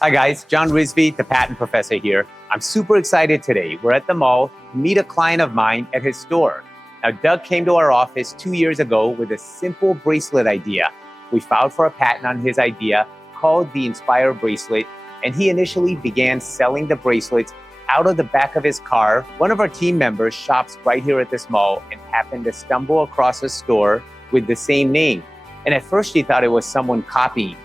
Hi guys, John Risby, the patent professor here. I'm super excited today. We're at the mall to meet a client of mine at his store. Now, Doug came to our office 2 years ago with a simple bracelet idea. We filed for a patent on his idea called the Inspire bracelet, and he initially began selling the bracelets out of the back of his car. One of our team members shops right here at this mall and happened to stumble across a store with the same name. And at first she thought it was someone copying.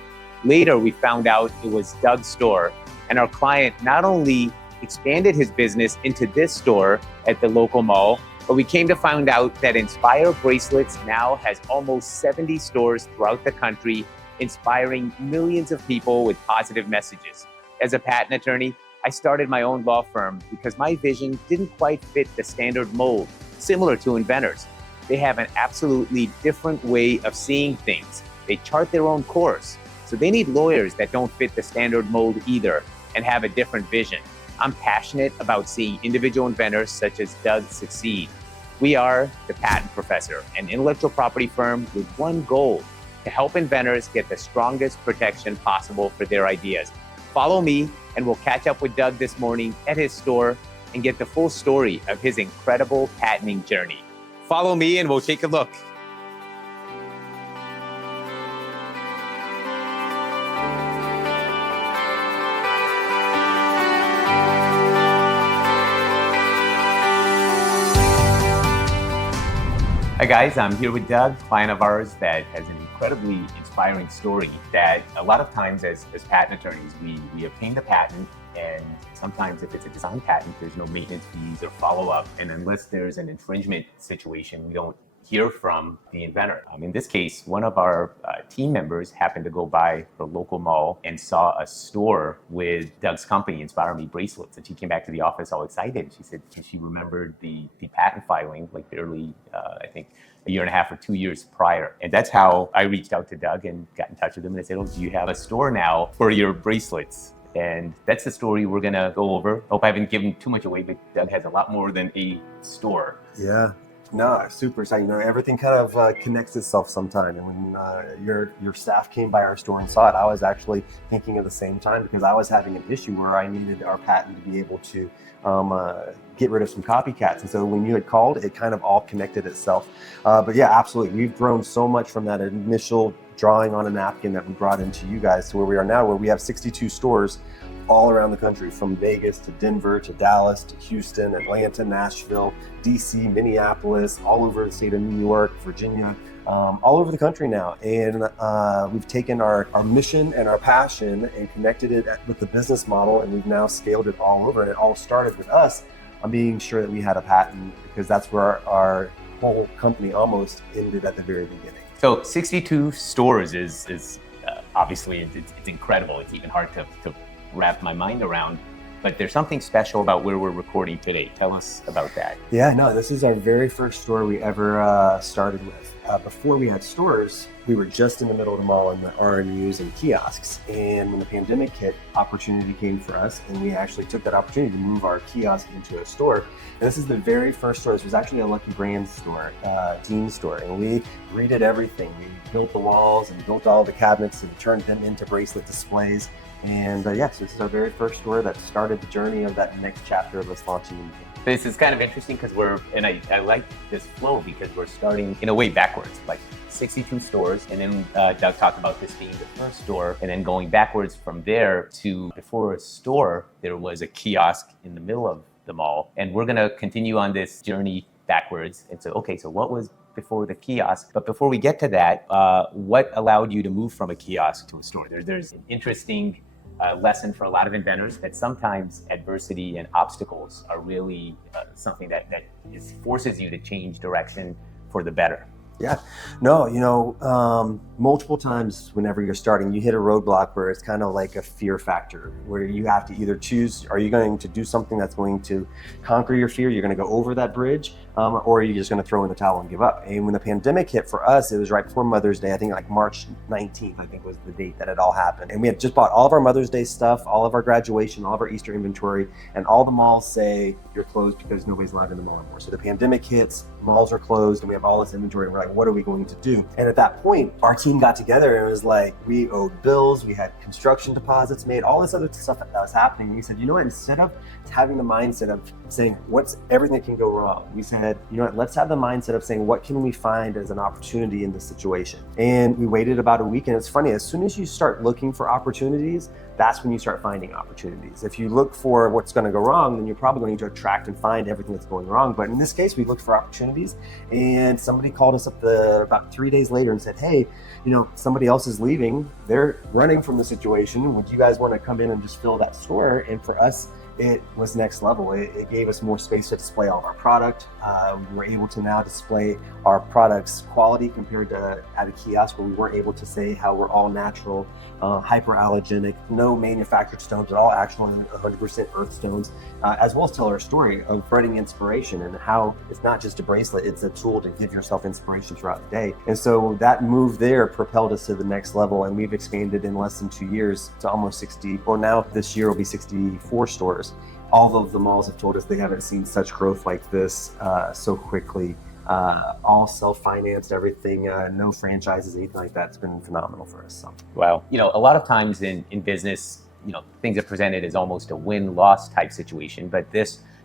Later, we found out it was Doug's store, and our client not only expanded his business into this store at the local mall, but we came to find out that Inspire Bracelets now has almost 70 stores throughout the country, inspiring millions of people with positive messages. As a patent attorney, I started my own law firm because my vision didn't quite fit the standard mold, similar to Inventors. They have an absolutely different way of seeing things. They chart their own course. So they need lawyers that don't fit the standard mold either and have a different vision. I'm passionate about seeing individual inventors such as Doug succeed. We are the Patent Professor, an intellectual property firm with one goal: to help inventors get the strongest protection possible for their ideas. Follow me and we'll catch up with Doug this morning at his store and get the full story of his incredible patenting journey. Follow me and we'll take a look. Hi guys, I'm here with Doug, client of ours that has an incredibly inspiring story that a lot of times as patent attorneys, we obtain the patent, and sometimes if it's a design patent, there's no maintenance fees or follow-up. And unless there's an infringement situation, we don't hear from the inventor. In this case, one of our team members happened to go by the local mall and saw a store with Doug's company, Inspire Me Bracelets. And she came back to the office all excited. She said she remembered the patent filing like barely, I think, a year and a half or 2 years prior. And that's how I reached out to Doug and got in touch with him. And I said, oh, do you have a store now for your bracelets? And that's the story we're gonna go over. Hope I haven't given too much away, but Doug has a lot more than a store. Yeah. No, super exciting. You know, everything kind of connects itself sometime. And when your staff came by our store and saw it, I was actually thinking at the same time, because I was having an issue where I needed our patent to be able to get rid of some copycats. And so when you had called, it kind of all connected itself. But yeah, absolutely. We've grown so much from that initial drawing on a napkin that we brought into you guys to where we are now, where we have 62 stores all around the country, from Vegas to Denver to Dallas to Houston, Atlanta, Nashville, DC, Minneapolis, all over the state of New York, Virginia, all over the country now. And we've taken our mission and our passion and connected it with the business model, and we've now scaled it all over. And it all started with us on being sure that we had a patent, because that's where our whole company almost ended at the very beginning. So 62 stores is obviously it's incredible. It's even hard to wrap my mind around, but there's something special about where we're recording today. Tell us about that. Yeah, no, this is our very first store we ever started with. Before we had stores, we were just in the middle of the mall in the RMUs and kiosks. And when the pandemic hit, opportunity came for us, and we actually took that opportunity to move our kiosk into a store. And this is the very first store. This was actually a Lucky Brand store, teen store, and we redid everything. We built the walls and built all the cabinets and turned them into bracelet displays. And yes, this is our very first store that started the journey of that next chapter of us launching. This is kind of interesting because I like this flow because we're starting in a way backwards, like 62 stores. And then Doug talked about this being the first store, and then going backwards from there to before a store, there was a kiosk in the middle of the mall. And we're gonna continue on this journey backwards. And so, okay, so what was before the kiosk? But before we get to that, what allowed you to move from a kiosk to a store? There's an interesting lesson for a lot of inventors that sometimes adversity and obstacles are really something that forces you to change direction for the better. Yeah, no, you know, multiple times whenever you're starting, you hit a roadblock where it's kind of like a fear factor, where you have to either choose, are you going to do something that's going to conquer your fear, you're going to go over that bridge, or are you just going to throw in the towel and give up? And when the pandemic hit for us, it was right before Mother's Day. I think like March 19th, I think was the date that it all happened. And we had just bought all of our Mother's Day stuff, all of our graduation, all of our Easter inventory, and all the malls say you're closed because nobody's allowed in the mall anymore. So the pandemic hits, malls are closed, and we have all this inventory, and we're like, what are we going to do? And at that point, our team got together and it was like, we owed bills, we had construction deposits made, all this other stuff that was happening. And we said, you know what, instead of having the mindset of saying, what's everything that can go wrong? We said, you know what, let's have the mindset of saying, what can we find as an opportunity in this situation? And we waited about a week. And it's funny, as soon as you start looking for opportunities, that's when you start finding opportunities. If you look for what's going to go wrong, then you're probably going to attract and find everything that's going wrong. But in this case, we looked for opportunities, and somebody called us up about 3 days later and said, hey, you know, somebody else is leaving. They're running from the situation. Would you guys want to come in and just fill that store? And for us, it was next level. It gave us more space to display all of our product. We were able to now display our product's quality compared to at a kiosk where we weren't able to say how we're all natural, hyperallergenic, no manufactured stones at all, actual 100% earth stones, as well as tell our story of spreading inspiration and how it's not just a bracelet, it's a tool to give yourself inspiration throughout the day. And so that move there propelled us to the next level, and we've expanded in less than 2 years to almost 60, or now this year will be 64 stores. All of the malls have told us they haven't seen such growth like this so quickly. All self-financed, everything, no franchises, anything like that. It's been phenomenal for us. So. Wow. You know, a lot of times in business, you know, things are presented as almost a win-loss type situation, but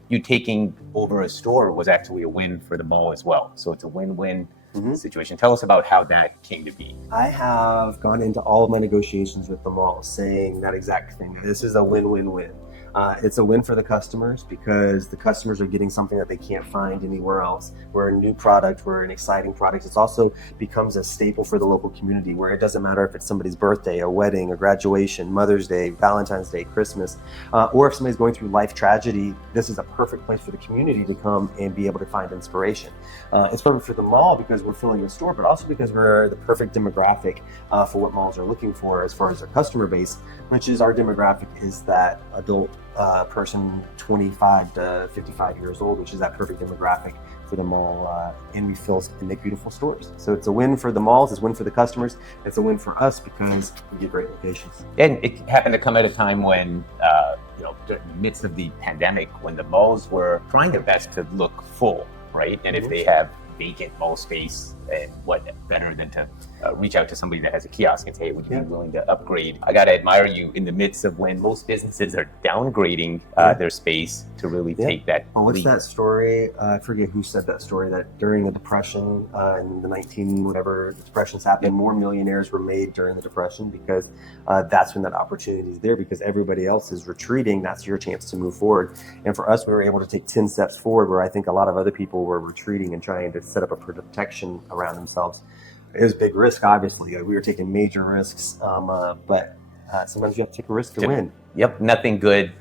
you taking over a store was actually a win for the mall as well. So it's a win-win situation. Tell us about how that came to be. I have gone into all of my negotiations with the mall saying that exact thing. This is a win-win-win. It's a win for the customers because the customers are getting something that they can't find anywhere else. We're a new product, we're an exciting product. It also becomes a staple for the local community where it doesn't matter if it's somebody's birthday, a wedding, a graduation, Mother's Day, Valentine's Day, Christmas, or if somebody's going through life tragedy, this is a perfect place for the community to come and be able to find inspiration. It's perfect for the mall because we're filling the store, but also because we're the perfect demographic for what malls are looking for as far as their customer base, which is our demographic is that adult person 25 to 55 years old, which is that perfect demographic for the mall, and we fill and make beautiful stores. So it's a win for the malls, it's a win for the customers, it's a win for us because we get great locations. And it happened to come at a time when, you know, in the midst of the pandemic, when the malls were trying their best to look full, right? And if they have vacant mall space, and what better than to reach out to somebody that has a kiosk and say, hey, would you be willing to upgrade? I got to admire you in the midst of when most businesses are downgrading their space to really take that. Well, what's that story? I forget who said that story, that during the Depression, in the 19 whatever depressions happened, more millionaires were made during the Depression because that's when that opportunity is there, because everybody else is retreating. That's your chance to move forward. And for us, we were able to take 10 steps forward where I think a lot of other people were retreating and trying to set up a protection around themselves. It was big risk, obviously. We were taking major risks, but sometimes you have to take a risk to win. Yep, nothing good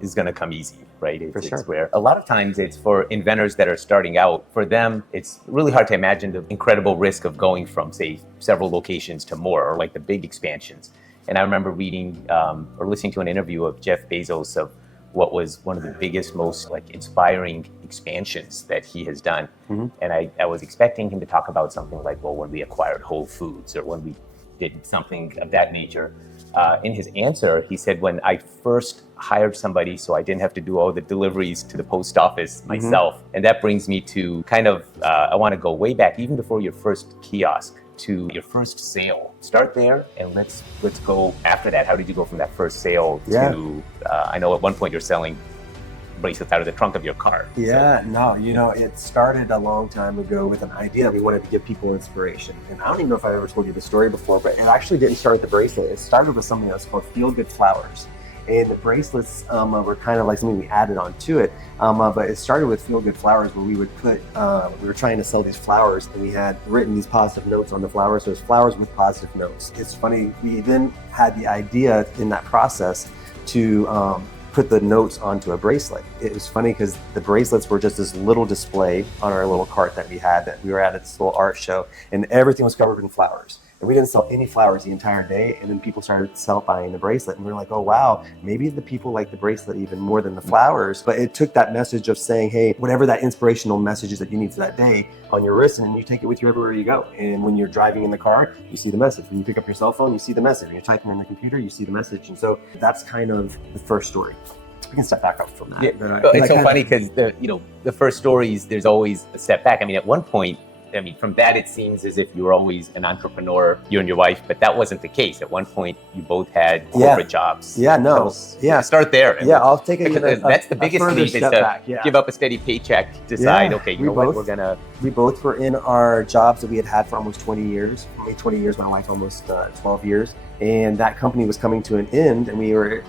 is going to come easy, right? For sure. It's where a lot of times it's for inventors that are starting out. For them, it's really hard to imagine the incredible risk of going from, say, several locations to more, or like the big expansions. And I remember reading or listening to an interview of Jeff Bezos of what was one of the biggest, most like inspiring expansions that he has done. And I was expecting him to talk about something like, well, when we acquired Whole Foods or when we did something of that nature. In his answer, he said, when I first hired somebody so I didn't have to do all the deliveries to the post office myself. And that brings me to kind of, I want to go way back, even before your first kiosk, to your first sale. Start there and let's go after that. How did you go from that first sale to, I know at one point you're selling bracelets out of the trunk of your car. No, you know, it started a long time ago with an idea. We wanted to give people inspiration. And I don't even know if I've ever told you the story before, but it actually didn't start with the bracelet. It started with something that's called Feel Good Flowers. And the bracelets were kind of like something we added on to it. But it started with Feel Good Flowers, where we would put, we were trying to sell these flowers, and we had written these positive notes on the flowers. So it's flowers with positive notes. It's funny, we then had the idea in that process to put the notes onto a bracelet. It was funny because the bracelets were just this little display on our little cart that we had, that we were at this little art show, and everything was covered in flowers. And we didn't sell any flowers the entire day. And then people started buying the bracelet. And we were like, oh, wow, maybe the people like the bracelet even more than the flowers. But it took that message of saying, hey, whatever that inspirational message is that you need for that day on your wrist, and you take it with you everywhere you go. And when you're driving in the car, you see the message. When you pick up your cell phone, you see the message. When you're typing in the computer, you see the message. And so that's kind of the first story. We can step back up from that. It's so funny because the first stories, there's always a step back. I mean, at one point, I mean, from that, it seems as if you were always an entrepreneur, you and your wife, but that wasn't the case. At one point, you both had corporate jobs. Yeah, no. Start there. Yeah, I'll take that's the biggest leap, is to give up a steady paycheck, decide, okay, you know what, we're gonna. We both were in our jobs that we had for almost 20 years. Me 20 years, my wife almost 12 years. And that company was coming to an end, and we were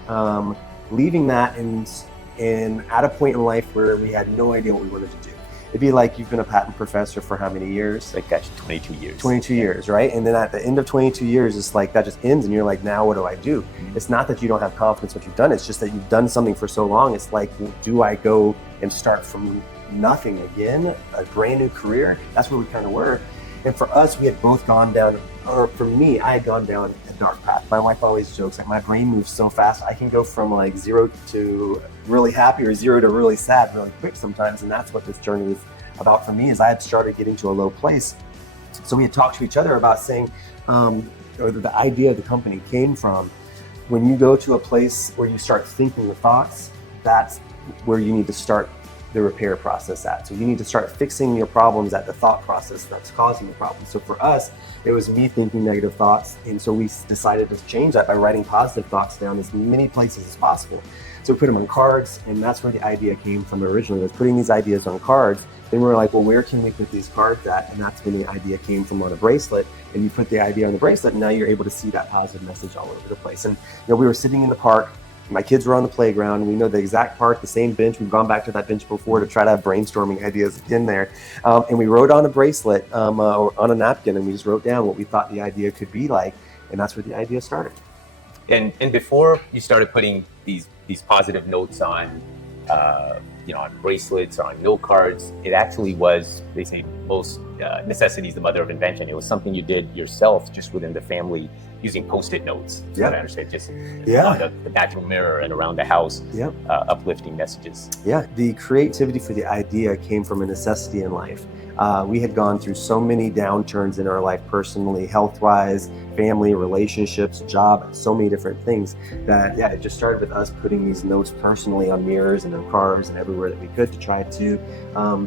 leaving that and at a point in life where we had no idea what we wanted to do. It'd be like you've been a patent professor for how many years? Like, gosh, 22 years. 22 years, right? And then at the end of 22 years, it's like that just ends and you're like, now what do I do? Mm-hmm. It's not that you don't have confidence what you've done. It's just that you've done something for so long. It's like, do I go and start from nothing again? A brand new career? That's where we kind of were. And for us, we had both gone down, or for me, I had gone down a dark path. My wife always jokes, like, my brain moves so fast, I can go from like 0 to really happy or 0 to really sad really quick sometimes. And that's what this journey was about for me, is I had started getting to a low place. So we had talked to each other about saying, or the idea of the company came from, when you go to a place where you start thinking the thoughts, that's where you need to start the repair process at. So you need to start fixing your problems at the thought process that's causing the problem. So for us, it was me thinking negative thoughts. And so we decided to change that by writing positive thoughts down as many places as possible. So we put them on cards, and that's where the idea came from originally, was putting these ideas on cards. Then we were like, well, where can we put these cards at? And that's when the idea came from, on a bracelet. And you put the idea on the bracelet, and now you're able to see that positive message all over the place. And we were sitting in the park, my kids were on the playground, and we know the exact park, the same bench. We've gone back to that bench before to try to have brainstorming ideas in there. And we wrote on a bracelet, or on a napkin, and we just wrote down what we thought the idea could be like. And that's where the idea started. And before you started putting these positive notes on, on bracelets or on note cards, it actually was, they say, most necessity is the mother of invention. It was something you did yourself, just within the family, using Post-it notes. Yeah. I understand, just on the bathroom mirror and around the house, uplifting messages. Yeah, the creativity for the idea came from a necessity in life. We had gone through so many downturns in our life personally, health-wise, family, relationships, job, so many different things that, it just started with us putting these notes personally on mirrors and on cars and everywhere that we could to try to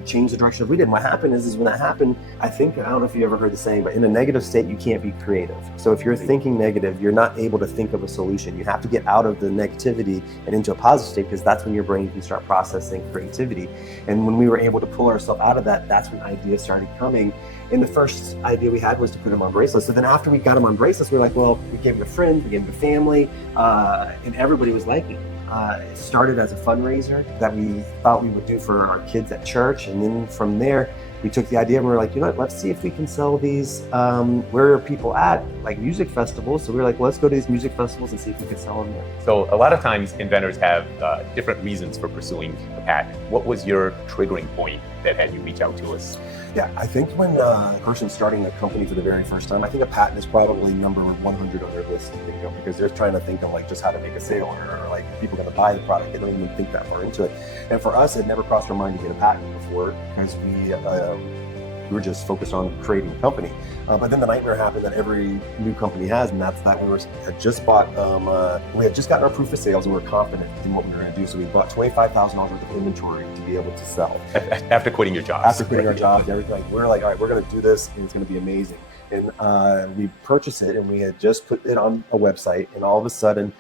change the direction we did. And what happened is when that happened, I don't know if you ever heard the saying, but in a negative state, you can't be creative. So if you're thinking negative, you're not able to think of a solution. You have to get out of the negativity and into a positive state, because that's when your brain can start processing creativity. And when we were able to pull ourselves out of that, that's when ideas started coming. And the first idea we had was to put them on bracelets. So then after we got them on bracelets, we were like, well, we gave them to friends, we gave them to family, and everybody was liking it. It started as a fundraiser that we thought we would do for our kids at church. And then from there, we took the idea and we were like, you know what, let's see if we can sell these, where are people at, like music festivals. So we were like, well, let's go to these music festivals and see if we could sell them there. So a lot of times inventors have different reasons for pursuing a patent. What was your triggering point that had you reach out to us? Yeah, I think when a person's starting a company for the very first time, I think a patent is probably number 100 on their list to think of, because they're trying to think of like just how to make a sale, or like people going to buy the product. They don't even think that far into it. And for us, it never crossed our mind to get a patent before, because we were just focused on creating a company. But then the nightmare happened that every new company has, and that's that we had just bought, we had just gotten our proof of sales, and we were confident in what we were going to do. So we bought $25,000 worth of inventory to be able to sell. After quitting your jobs. After quitting our jobs, everything. We're like, all right, we're going to do this, and it's going to be amazing. And we purchased it, and we had just put it on a website, and all of a sudden,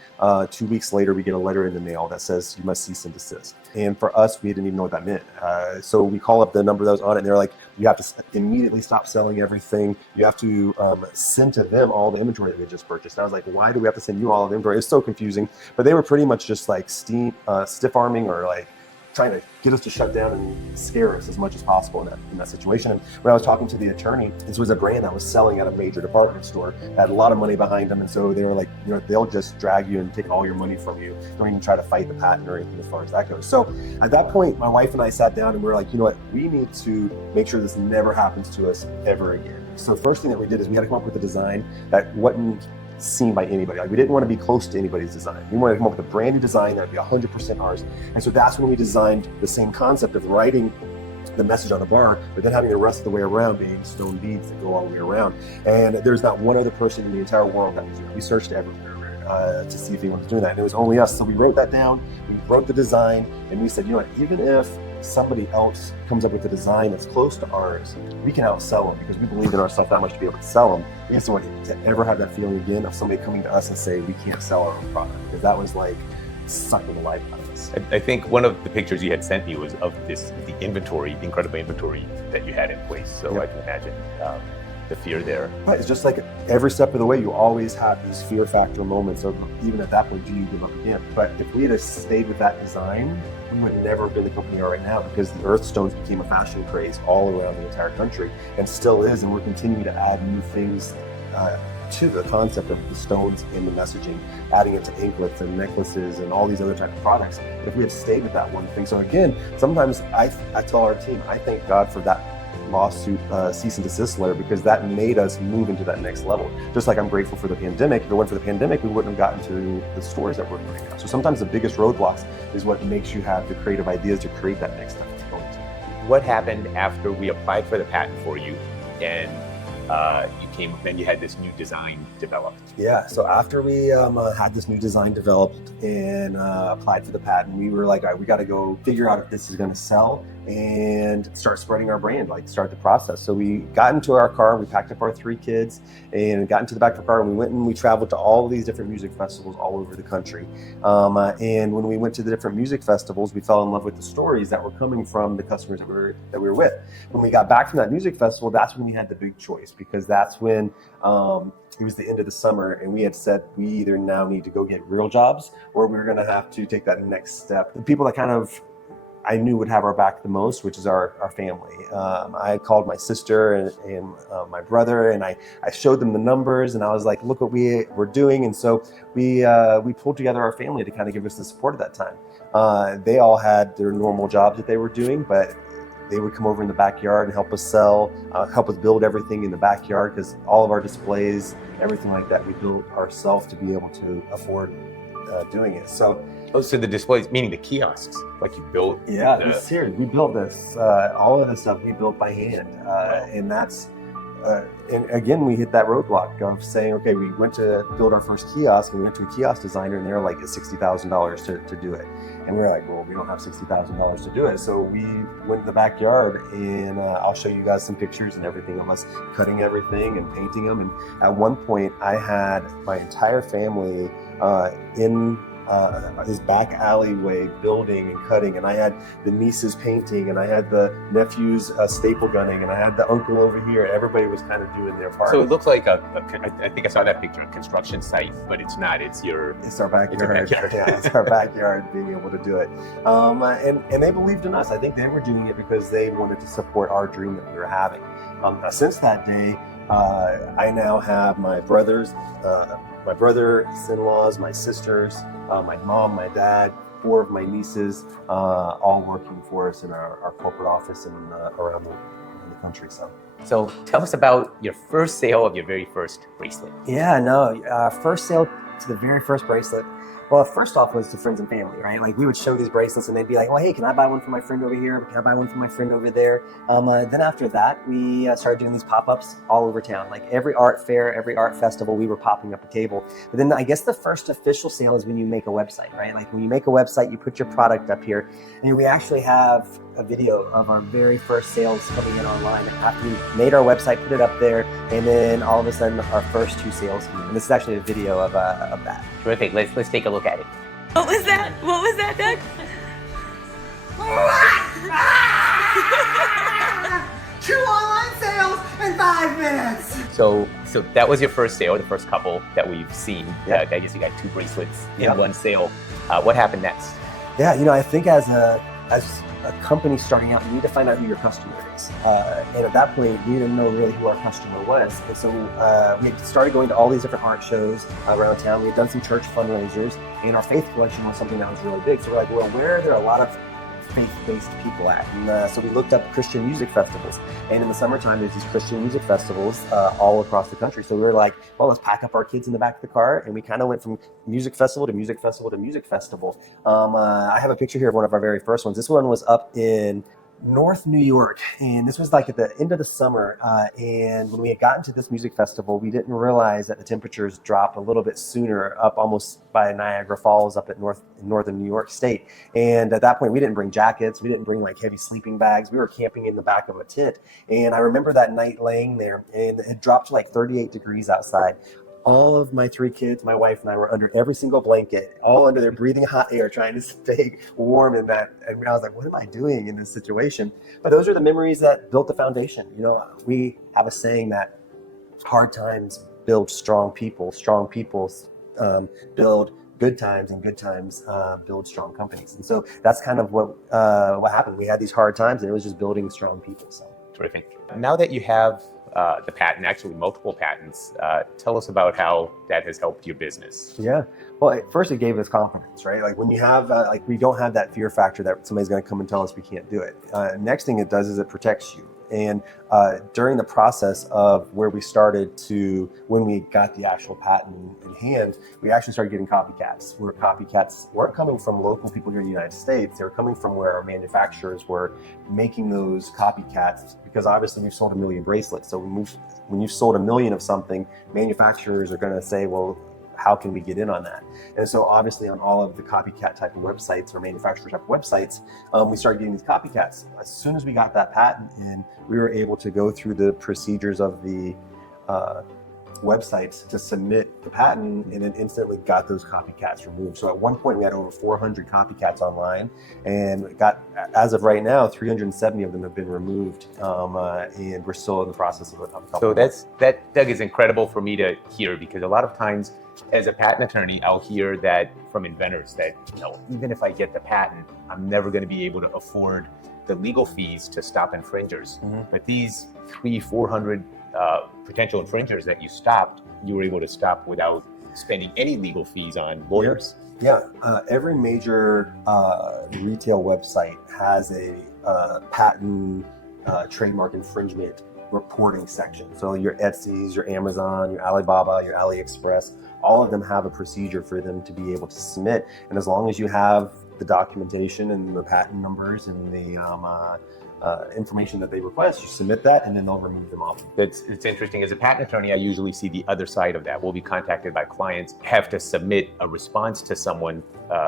2 weeks later, we get a letter in the mail that says you must cease and desist. And for us, we didn't even know what that meant. So we call up the number that was on it, and they're like, you have to immediately stop selling everything. You have to send to them all the inventory that we just purchased. And I was like, why do we have to send you all of the inventory? It's so confusing. But they were pretty much just like stiff-arming, or like trying to get us to shut down and scare us as much as possible in that situation. And when I was talking to the attorney, this was a brand that was selling at a major department store, had a lot of money behind them. And so they were like, they'll just drag you and take all your money from you. Don't even try to fight the patent or anything as far as that goes. So at that point, my wife and I sat down and we were like, you know what, we need to make sure this never happens to us ever again. So the first thing that we did is we had to come up with a design that wasn't seen by anybody. Like, we didn't want to be close to anybody's design. We wanted to come up with a brand new design that would be 100% ours. And so that's when we designed the same concept of writing the message on the bar, but then having the rest of the way around being stone beads that go all the way around. And there's not one other person in the entire world that was doing it. We searched everywhere to see if anyone was doing that, and it was only us. So we wrote that down, we wrote the design, and we said, you know what, even if somebody else comes up with a design that's close to ours, we can outsell them because we believe in our stuff that much to be able to sell them. We just don't want to ever have that feeling again of somebody coming to us and say we can't sell our own product, because that was like sucking the life out of us. I think one of the pictures you had sent me was of the inventory, the incredible inventory that you had in place. So Yep. I can imagine the fear there. But it's just like every step of the way, you always have these fear factor moments of, even at that point, do you give up again? But if we had stayed with that design, we would never have been the company we are right now, because the Earthstones became a fashion craze all around the entire country, and still is, and we're continuing to add new things to the concept of the stones in the messaging, adding it to anklets and necklaces and all these other types of products. If we had stayed with that one thing. So again, sometimes I tell our team, I thank God for that lawsuit cease and desist letter, because that made us move into that next level. Just like I'm grateful for the pandemic. If it weren't for the pandemic, we wouldn't have gotten to the stores that we're in right now. So sometimes the biggest roadblocks is what makes you have the creative ideas to create that next step. What happened after we applied for the patent for you and then you had this new design developed? Yeah, so after we had this new design developed and applied for the patent, we were like, all right, we got to go figure out if this is going to sell and start spreading our brand, like start the process. So we got into our car, we packed up our 3 kids and got into the back of the car, and we went and we traveled to all these different music festivals all over the country. And when we went to the different music festivals, we fell in love with the stories that were coming from the customers that we were with. When we got back from that music festival, that's when we had the big choice, because that's when it was the end of the summer, and we had said we either now need to go get real jobs, or we were going to have to take that next step. The people that kind of I knew would have our back the most, which is our family. I called my sister and my brother, and I showed them the numbers, and I was like, look what we're doing. And so we pulled together our family to kind of give us the support at that time. They all had their normal jobs that they were doing, but they would come over in the backyard and help us sell, help us build everything in the backyard, because all of our displays, everything like that, we built ourselves to be able to afford doing it. So the displays, meaning the kiosks, like you built? Yeah, this here, we built this. All of this stuff we built by hand, and that's. And again, we hit that roadblock of saying, okay, we went to build our first kiosk, and we went to a kiosk designer, and they're like, it's $60,000 to do it. And we're like, well, we don't have $60,000 to do it. So we went to the backyard, and I'll show you guys some pictures and everything of us cutting everything and painting them. And at one point, I had my entire family in this back alleyway building and cutting, and I had the nieces painting, and I had the nephews staple gunning, and I had the uncle over here, and everybody was kind of doing their part. So it looks like I think I saw that picture, a construction site, but it's not. It's our backyard. Yeah, it's our backyard being able to do it. And they believed in us. I think they were doing it because they wanted to support our dream that we were having. Since that day, I now have my brothers, my brother-in-laws, my sisters, my mom, my dad, 4 of my nieces, all working for us in our corporate office and around the country. So tell us about your first sale of your very first bracelet. Yeah, no, first sale to the very first bracelet. Well, first off was to friends and family, right? Like we would show these bracelets and they'd be like, well, hey, can I buy one for my friend over here? Can I buy one for my friend over there? Then after that, we started doing these pop-ups all over town. Like every art fair, every art festival, we were popping up a table. But then I guess the first official sale is when you make a website, right? Like when you make a website, you put your product up here, and we actually have a video of our very first sales coming in online after we made our website, put it up there, and then all of a sudden our first 2 sales came in. And this is actually a video of that. Terrific. Let's take a look at it. What was that? What was that, Doug? 2 online sales in 5 minutes. So that was your first sale, the first couple that we've seen. Yeah. I guess you got 2 bracelets in Yep. one sale. What happened next? Yeah, I think as a company starting out, you need to find out who your customer is. And at that point, we didn't know really who our customer was. And so we started going to all these different art shows around town. We had done some church fundraisers, and our faith collection was something that was really big. So we're like, well, where are there a lot of faith-based people at? And so we looked up Christian music festivals. And in the summertime, there's these Christian music festivals all across the country. So we were like, well, let's pack up our kids in the back of the car. And we kind of went from music festival to music festival to music festival. I have a picture here of one of our very first ones. This one was up in North New York, and this was like at the end of the summer. And when we had gotten to this music festival, we didn't realize that the temperatures dropped a little bit sooner, up almost by Niagara Falls, up at northern New York State. And at that point, we didn't bring jackets, we didn't bring like heavy sleeping bags. We were camping in the back of a tent. And I remember that night laying there, and it dropped to like 38 degrees outside. All of my 3 kids, my wife and I, were under every single blanket, all under there, breathing hot air, trying to stay warm in that. And I was like, what am I doing in this situation? But those are the memories that built the foundation. You know, we have a saying that hard times build strong people build good times, and good times build strong companies. And so that's kind of what happened. We had these hard times, and it was just building strong people. So Terrific. Now that you have the patent, actually multiple patents, tell us about how that has helped your business. Yeah. Well, at first it gave us confidence, right? Like when you have, we don't have that fear factor that somebody's going to come and tell us we can't do it. Next thing it does is it protects you. And during the process of where we started to when we got the actual patent in hand, we actually started getting copycats. Where copycats weren't coming from local people here in the United States. They were coming from where our manufacturers were making those copycats, because obviously we've sold 1 million bracelets. So when you've sold 1 million of something, manufacturers are going to say, well, how can we get in on that? And so obviously on all of the copycat type of websites or manufacturer type of websites, we started getting these copycats. As soon as we got that patent in, we were able to go through the procedures of the websites to submit the patent, and then instantly got those copycats removed. So at one point we had over 400 copycats online, and as of right now, 370 of them have been removed, and we're still in the process of a couple. So that, Doug, is incredible for me to hear, because a lot of times as a patent attorney, I'll hear that from inventors that, even if I get the patent, I'm never going to be able to afford the legal fees to stop infringers. Mm-hmm. But these 300-400 potential infringers that you stopped, you were able to stop without spending any legal fees on lawyers. Yeah, every major retail website has a patent trademark infringement reporting section. So your Etsy's, your Amazon, your Alibaba, your AliExpress, all of them have a procedure for them to be able to submit. And as long as you have the documentation and the patent numbers and the information that they request, you submit that, and then they'll remove them off. It's interesting. As a patent attorney, I usually see the other side of that. We'll be contacted by clients, have to submit a response to someone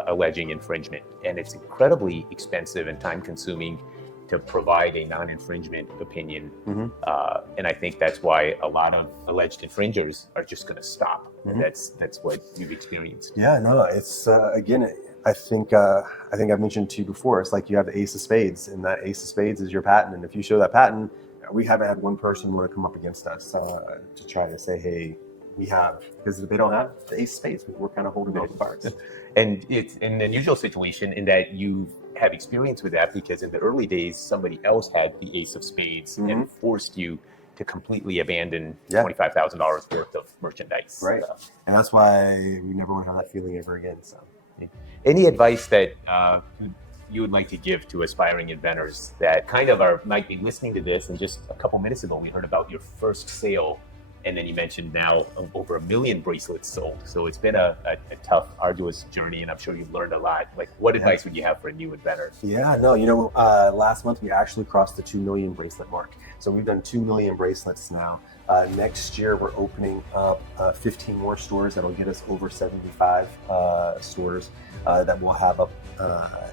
alleging infringement. And it's incredibly expensive and time-consuming to provide a non-infringement opinion. Mm-hmm. And I think that's why a lot of alleged infringers are just going to stop. Mm-hmm. That's what you've experienced. Yeah, no, it's again, I think I've mentioned to you before, it's like you have the ace of spades, and that ace of spades is your patent. And if you show that patent, we haven't had one person want to come up against us to try to say, hey, we have, because if they don't have the ace of spades, we're kind of holding both cards. And it's an unusual situation in that you have experience with that, because in the early days, somebody else had the ace of spades. Mm-hmm. And forced you to completely abandon $25,000 worth of merchandise. Right. And that's why we never want to have that feeling ever again. So, any advice that you would like to give to aspiring inventors that kind of might be listening to this? And just a couple minutes ago, we heard about your first sale, and then you mentioned now over 1 million bracelets sold. So it's been a tough, arduous journey, and I'm sure you've learned a lot. Like, what advice would you have for a new inventor? Yeah, no, last month we actually crossed the 2 million bracelet mark. So we've done 2 million bracelets now. Next year we're opening up 15 more stores. That'll get us over 75 stores that we'll have up.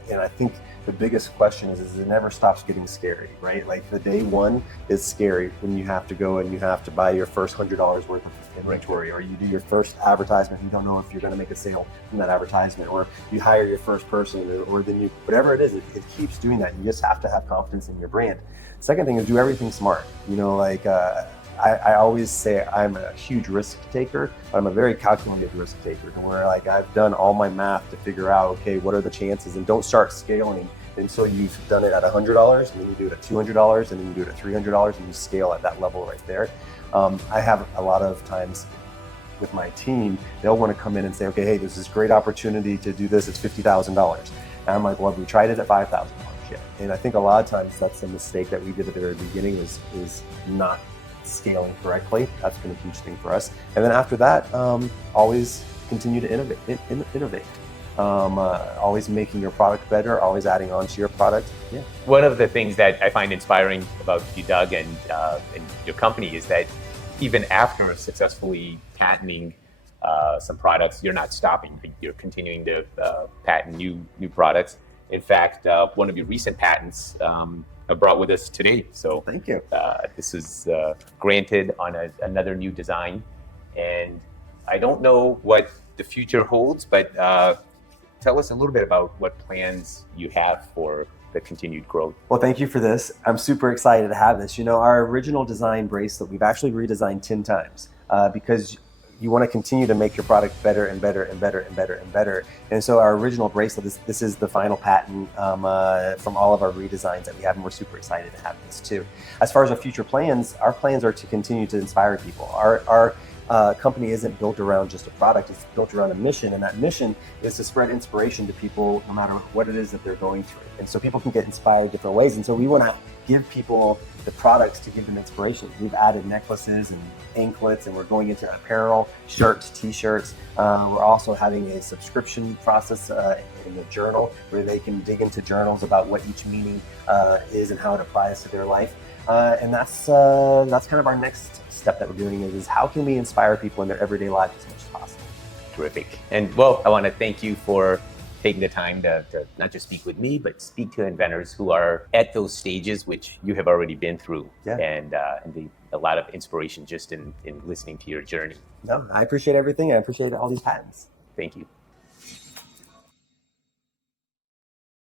And I think the biggest question is it never stops getting scary, right? Like the day one is scary when you have to go and you have to buy your first $100 worth of inventory, or you do your first advertisement. You don't know if you're going to make a sale from that advertisement, or you hire your first person, or then whatever it is, it keeps doing that. You just have to have confidence in your brand. Second thing is do everything smart. I always say I'm a huge risk taker, but I'm a very calculated risk taker, where I've done all my math to figure out, okay, what are the chances, and don't start scaling until you've done it at $100, and then you do it at $200, and then you do it at $300, and you scale at that level right there. I have a lot of times with my team, they'll want to come in and say, okay, hey, there's this great opportunity to do this, it's $50,000. And I'm like, well, have we tried it at $5,000 yet? And I think a lot of times that's a mistake that we did at the very beginning, is not scaling correctly. That's been a huge thing for us. And then after that, always continue to innovate. always making your product better, always adding on to your product. Yeah. One of the things that I find inspiring about you, Doug, and your company is that even after successfully patenting some products, you're not stopping. You're continuing to patent new products. In fact, one of your recent patents I brought with us today. So Thank you. this is granted on another new design. And I don't know what the future holds, but tell us a little bit about what plans you have for the continued growth. Well, thank you for this. I'm super excited to have this. You know, our original design bracelet, we've actually redesigned 10 times because you want to continue to make your product better and better and better and better and better. And so our original bracelet, this is the final patent from all of our redesigns that we have, and we're super excited to have this too. As far as our future plans, our plans are to continue to inspire people. Our company isn't built around just a product, it's built around a mission, and that mission is to spread inspiration to people no matter what it is that they're going through. And so people can get inspired different ways, and so we want to give people the products to give them inspiration. We've added necklaces and anklets, and we're going into apparel, shirts, t-shirts. We're also having a subscription process in the journal where they can dig into journals about what each meaning is and how it applies to their life. And that's kind of our next step that we're doing is how can we inspire people in their everyday life as much as possible. Terrific. And well, I want to thank you for taking the time to not just speak with me, but speak to inventors who are at those stages which you have already been through. Yeah. And a lot of inspiration just in listening to your journey. No, I appreciate everything. I appreciate all these patents. Thank you.